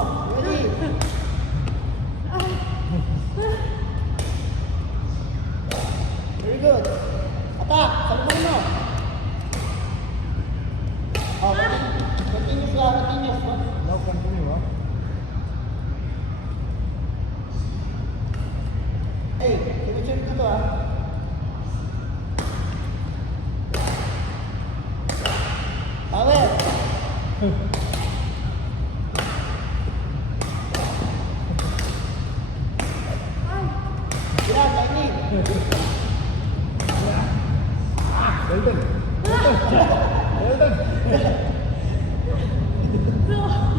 Ready? Very good. Attack. Salubungin mo. Oh, continuous lang. Continuous. No, continue, ha? Hey, sunod-sunod ko to, ha? Power. Sila, timing. Well done. Well done. Well done.